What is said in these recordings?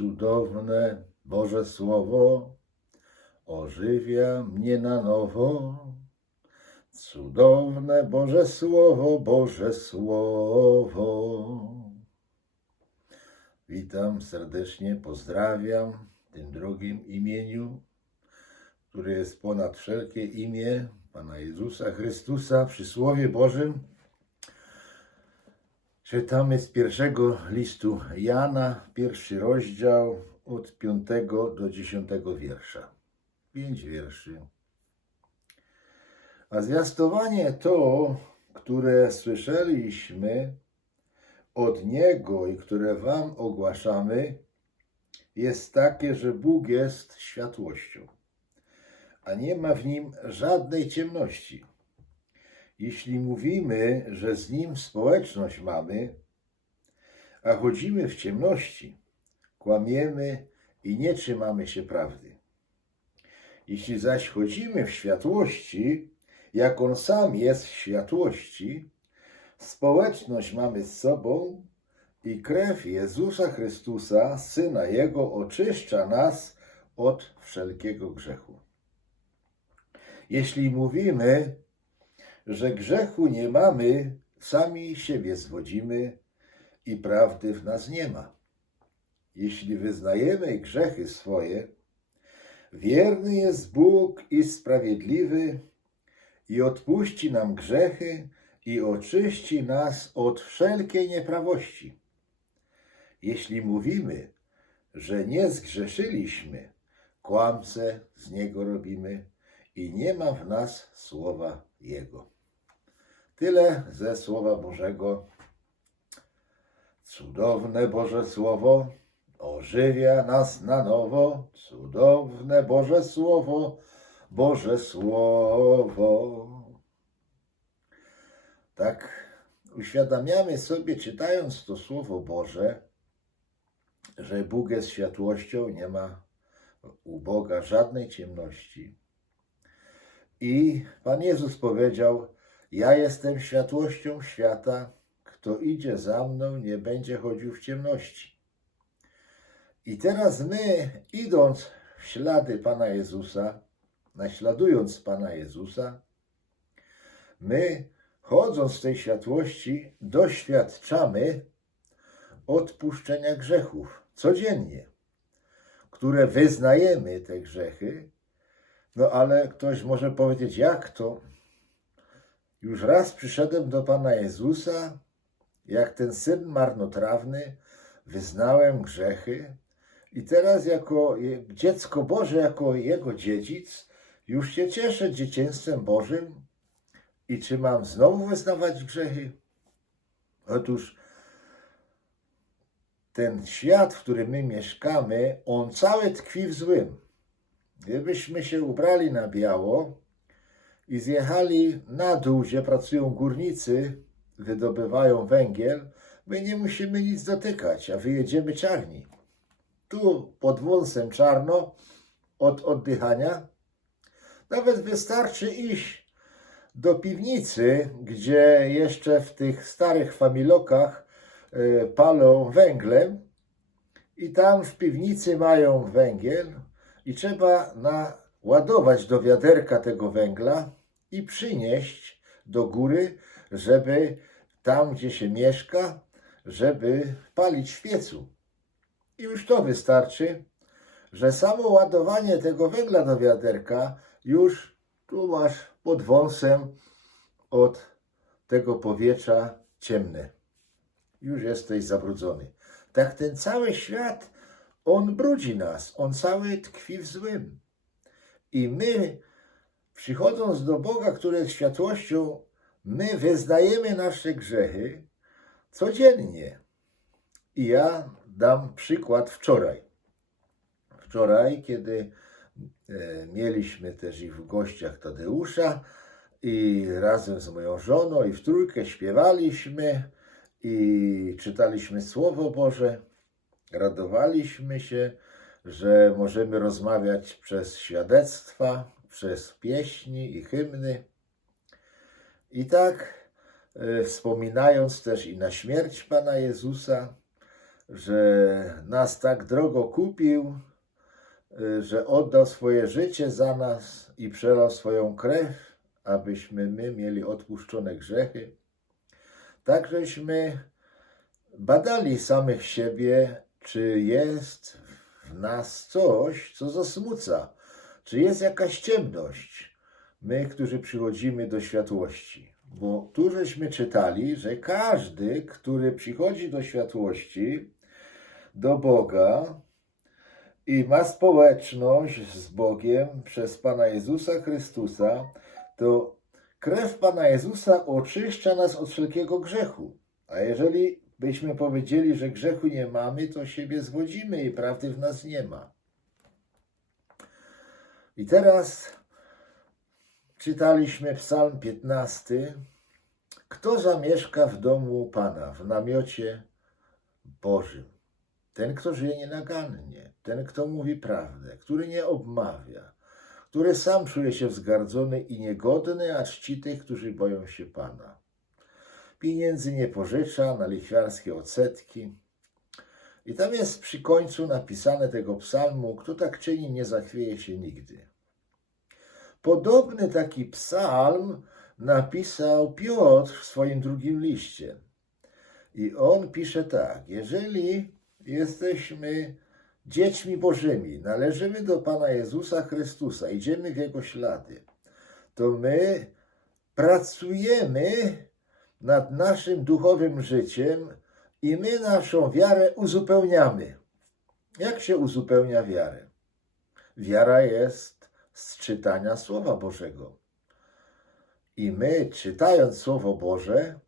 Cudowne Boże Słowo ożywia mnie na nowo. Cudowne Boże Słowo, Boże Słowo. Witam serdecznie, pozdrawiam w tym drugim imieniu, które jest ponad wszelkie imię Pana Jezusa Chrystusa przy Słowie Bożym. Czytamy z pierwszego listu Jana, pierwszy rozdział od piątego do dziesiątego wiersza. Pięć wierszy. A zwiastowanie to, które słyszeliśmy od Niego i które Wam ogłaszamy, jest takie, że Bóg jest światłością, a nie ma w Nim żadnej ciemności. Jeśli mówimy, że z Nim społeczność mamy, a chodzimy w ciemności, kłamiemy i nie trzymamy się prawdy. Jeśli zaś chodzimy w światłości, jak On sam jest w światłości, społeczność mamy z sobą i krew Jezusa Chrystusa, Syna Jego, oczyszcza nas od wszelkiego grzechu. Jeśli mówimy, że grzechu nie mamy, sami siebie zwodzimy i prawdy w nas nie ma. Jeśli wyznajemy grzechy swoje, wierny jest Bóg i sprawiedliwy i odpuści nam grzechy i oczyści nas od wszelkiej nieprawości. Jeśli mówimy, że nie zgrzeszyliśmy, kłamce z Niego robimy i nie ma w nas słowa Jego. Tyle ze Słowa Bożego. Cudowne Boże Słowo ożywia nas na nowo. Cudowne Boże Słowo, Boże Słowo. Tak uświadamiamy sobie, czytając to Słowo Boże, że Bóg jest światłością, nie ma u Boga żadnej ciemności. I Pan Jezus powiedział: Ja jestem światłością świata. Kto idzie za mną, nie będzie chodził w ciemności. I teraz my, idąc w ślady Pana Jezusa, naśladując Pana Jezusa, my, chodząc w tej światłości, doświadczamy odpuszczenia grzechów codziennie, które wyznajemy te grzechy, no ale ktoś może powiedzieć, jak to? Już raz przyszedłem do Pana Jezusa, jak ten syn marnotrawny, wyznałem grzechy i teraz jako dziecko Boże, jako Jego dziedzic, już się cieszę dzieciństwem Bożym i czy mam znowu wyznawać grzechy? Otóż ten świat, w którym my mieszkamy, on cały tkwi w złym. Gdybyśmy się ubrali na biało i zjechali na dół, gdzie pracują górnicy, wydobywają węgiel, my nie musimy nic dotykać, a wyjedziemy czarni. Tu pod wąsem czarno od oddychania. Nawet wystarczy iść do piwnicy, gdzie jeszcze w tych starych familokach y, palą węglem i tam w piwnicy mają węgiel i trzeba naładować do wiaderka tego węgla i przynieść do góry, żeby tam, gdzie się mieszka, żeby palić w piecu. I już to wystarczy, że samo ładowanie tego węgla do wiaderka już tu masz pod wąsem od tego powietrza ciemne. Już jesteś zabrudzony. Tak ten cały świat, on brudzi nas, on cały tkwi w złym. I my, przychodząc do Boga, który jest światłością, my wyznajemy nasze grzechy codziennie. I ja dam przykład wczoraj. Wczoraj, kiedy e, mieliśmy też i w gościach Tadeusza, i razem z moją żoną, i w trójkę śpiewaliśmy, i czytaliśmy Słowo Boże, radowaliśmy się, że możemy rozmawiać przez świadectwa, przez pieśni i hymny. I tak, e, wspominając też i na śmierć Pana Jezusa, że nas tak drogo kupił, y, że oddał swoje życie za nas i przelał swoją krew, abyśmy my mieli odpuszczone grzechy. Tak żeśmy badali samych siebie, czy jest w nas coś, co zasmuca, czy jest jakaś ciemność. My, którzy przychodzimy do światłości. Bo tu żeśmy czytali, że każdy, który przychodzi do światłości, do Boga i ma społeczność z Bogiem przez Pana Jezusa Chrystusa, to krew Pana Jezusa oczyszcza nas od wszelkiego grzechu. A jeżeli byśmy powiedzieli, że grzechu nie mamy, to siebie zwodzimy i prawdy w nas nie ma. I teraz czytaliśmy Psalm 15. Kto zamieszka w domu Pana, w namiocie Bożym? Ten, kto żyje nienagannie, ten, kto mówi prawdę, który nie obmawia, który sam czuje się wzgardzony i niegodny, a czci tych, którzy boją się Pana. Pieniędzy nie pożycza na lichwiarskie odsetki. I tam jest przy końcu napisane tego psalmu, kto tak czyni, nie zachwieje się nigdy. Podobny taki psalm napisał Piotr w swoim drugim liście. I on pisze tak: Jeżeli jesteśmy dziećmi Bożymi, należymy do Pana Jezusa Chrystusa, idziemy w Jego ślady, to my pracujemy nad naszym duchowym życiem i my naszą wiarę uzupełniamy. Jak się uzupełnia wiarę? Wiara jest z czytania Słowa Bożego. I my, czytając Słowo Boże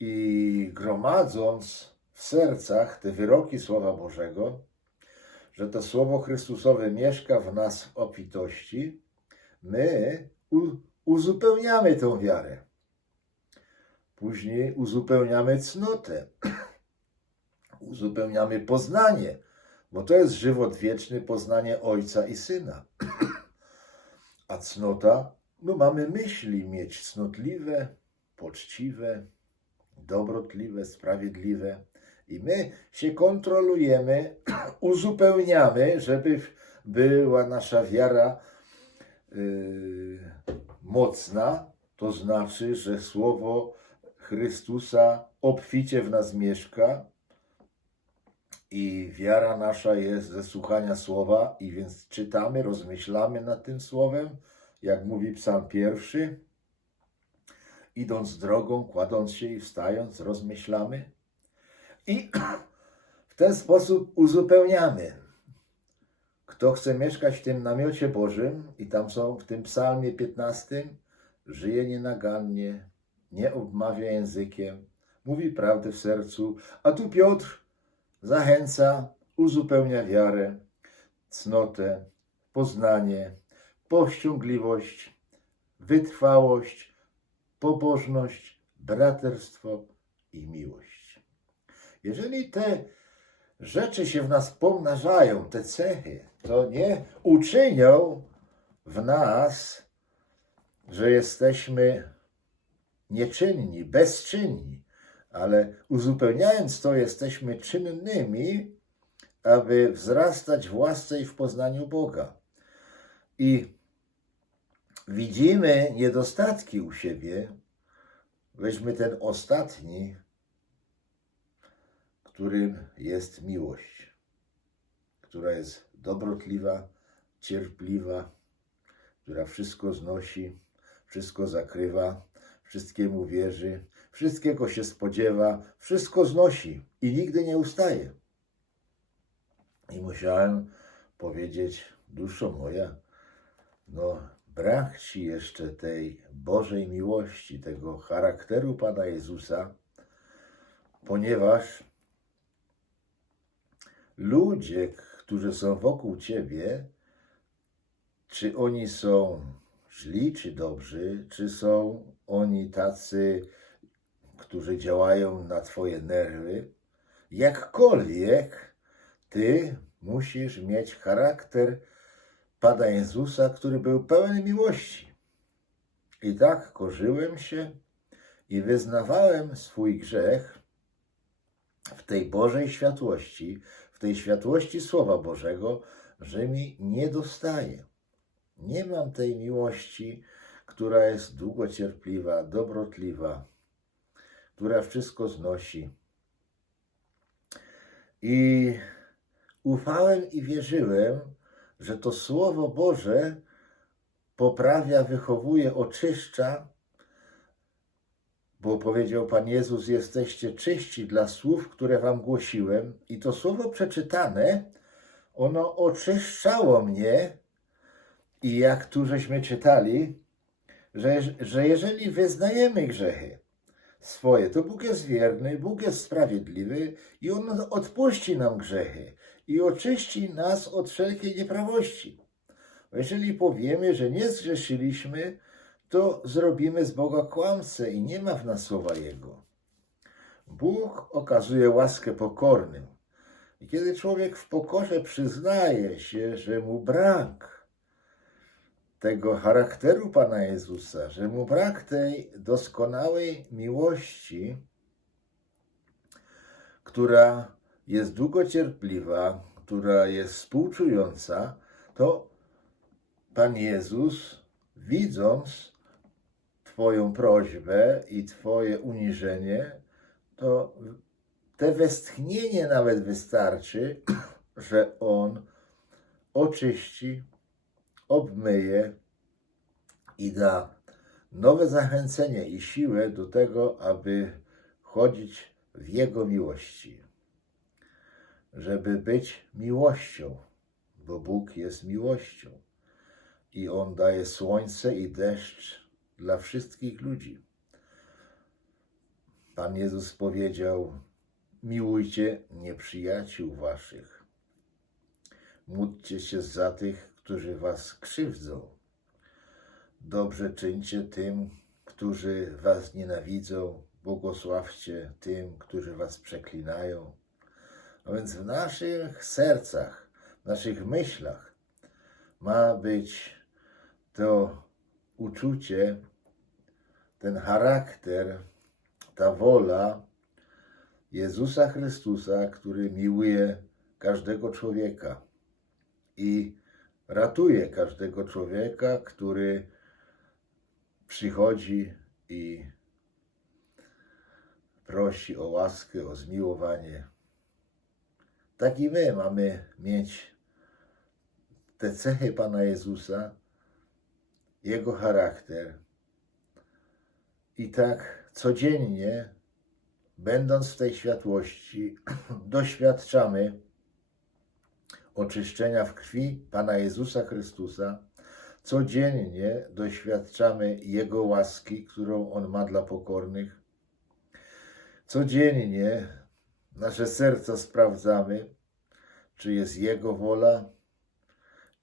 i gromadząc w sercach te wyroki Słowa Bożego, że to Słowo Chrystusowe mieszka w nas w obfitości, my uzupełniamy tą wiarę. Później uzupełniamy cnotę, uzupełniamy poznanie, bo to jest żywot wieczny, poznanie Ojca i Syna. A cnota, no mamy myśli mieć cnotliwe, poczciwe, dobrotliwe, sprawiedliwe. I my się kontrolujemy, uzupełniamy, żeby była nasza wiara yy, mocna, to znaczy, że Słowo Chrystusa obficie w nas mieszka i wiara nasza jest ze słuchania Słowa i więc czytamy, rozmyślamy nad tym Słowem, jak mówi Psalm pierwszy, idąc drogą, kładąc się i wstając, rozmyślamy. I w ten sposób uzupełniamy. Kto chce mieszkać w tym namiocie Bożym, i tam są w tym psalmie 15, żyje nienagannie, nie obmawia językiem, mówi prawdę w sercu, a tu Piotr zachęca, uzupełnia wiarę, cnotę, poznanie, powściągliwość, wytrwałość, pobożność, braterstwo i miłość. Jeżeli te rzeczy się w nas pomnażają, te cechy, to nie uczynią w nas, że jesteśmy nieczynni, bezczynni, ale uzupełniając to, jesteśmy czynnymi, aby wzrastać w łasce i w poznaniu Boga. I widzimy niedostatki u siebie. Weźmy ten ostatni, którym jest miłość, która jest dobrotliwa, cierpliwa, która wszystko znosi, wszystko zakrywa, wszystkiemu wierzy, wszystkiego się spodziewa, wszystko znosi i nigdy nie ustaje. I musiałem powiedzieć, duszo moja, no brak ci jeszcze tej Bożej miłości, tego charakteru Pana Jezusa, ponieważ ludzie, którzy są wokół ciebie, czy oni są źli, czy dobrzy, czy są oni tacy, którzy działają na twoje nerwy, jakkolwiek ty musisz mieć charakter Pana Jezusa, który był pełen miłości. I tak korzyłem się i wyznawałem swój grzech w tej Bożej światłości, w tej światłości Słowa Bożego, że mi nie dostaje. Nie mam tej miłości, która jest długocierpliwa, dobrotliwa, która wszystko znosi. I ufałem i wierzyłem, że to Słowo Boże poprawia, wychowuje, oczyszcza, bo powiedział Pan Jezus: Jesteście czyści dla słów, które Wam głosiłem, i to słowo przeczytane, ono oczyszczało mnie. I jak tu żeśmy czytali, że, że jeżeli wyznajemy grzechy swoje, to Bóg jest wierny, Bóg jest sprawiedliwy i On odpuści nam grzechy i oczyści nas od wszelkiej nieprawości. Bo jeżeli powiemy, że nie zgrzeszyliśmy, to zrobimy z Boga kłamcę i nie ma w nas słowa Jego. Bóg okazuje łaskę pokornym. I kiedy człowiek w pokorze przyznaje się, że mu brak tego charakteru Pana Jezusa, że mu brak tej doskonałej miłości, która jest długocierpliwa, która jest współczująca, to Pan Jezus, widząc Twoją prośbę i Twoje uniżenie, to te westchnienie nawet wystarczy, że On oczyści, obmyje i da nowe zachęcenie i siłę do tego, aby chodzić w Jego miłości, żeby być miłością, bo Bóg jest miłością i On daje słońce i deszcz dla wszystkich ludzi. Pan Jezus powiedział: Miłujcie nieprzyjaciół waszych, módlcie się za tych, którzy was krzywdzą. Dobrze czyńcie tym, którzy was nienawidzą, błogosławcie tym, którzy was przeklinają. A więc w naszych sercach, w naszych myślach ma być to uczucie, ten charakter, ta wola Jezusa Chrystusa, który miłuje każdego człowieka i ratuje każdego człowieka, który przychodzi i prosi o łaskę, o zmiłowanie. Tak i my mamy mieć te cechy Pana Jezusa, Jego charakter. I tak codziennie, będąc w tej światłości, doświadczamy oczyszczenia w krwi Pana Jezusa Chrystusa, codziennie doświadczamy Jego łaski, którą On ma dla pokornych. Codziennie nasze serca sprawdzamy, czy jest Jego wola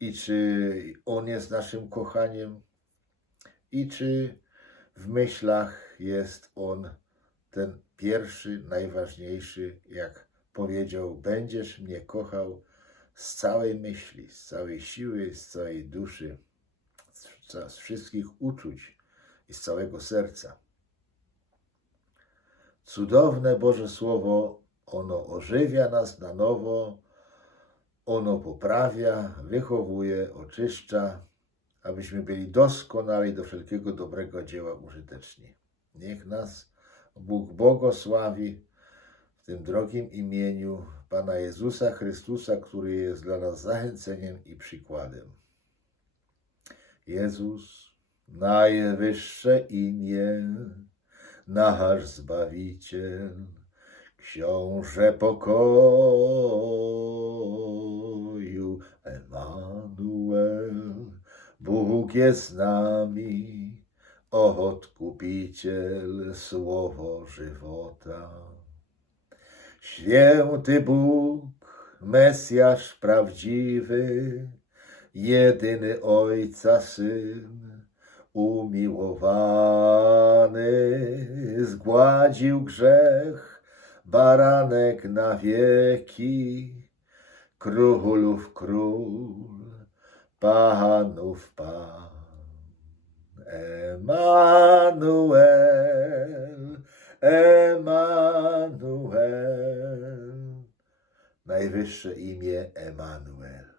i czy On jest naszym kochaniem i czy w myślach jest On ten pierwszy, najważniejszy, jak powiedział, będziesz mnie kochał z całej myśli, z całej siły, z całej duszy, z, z wszystkich uczuć i z całego serca. Cudowne Boże Słowo, ono ożywia nas na nowo, ono poprawia, wychowuje, oczyszcza, abyśmy byli doskonali do wszelkiego dobrego dzieła użyteczni. Niech nas Bóg błogosławi tym drogim imieniu Pana Jezusa Chrystusa, który jest dla nas zachęceniem i przykładem. Jezus, najwyższe imię, nasz Zbawiciel, Książę pokoju, Emanuel, Bóg jest z nami, Odkupiciel, Słowo żywota. Święty Bóg, Mesjasz prawdziwy, jedyny Ojca Syn, umiłowany, zgładził grzech, baranek na wieki, królów król, panów pan. Emanuel, Emanuel. Najwyższe imię Emanuel.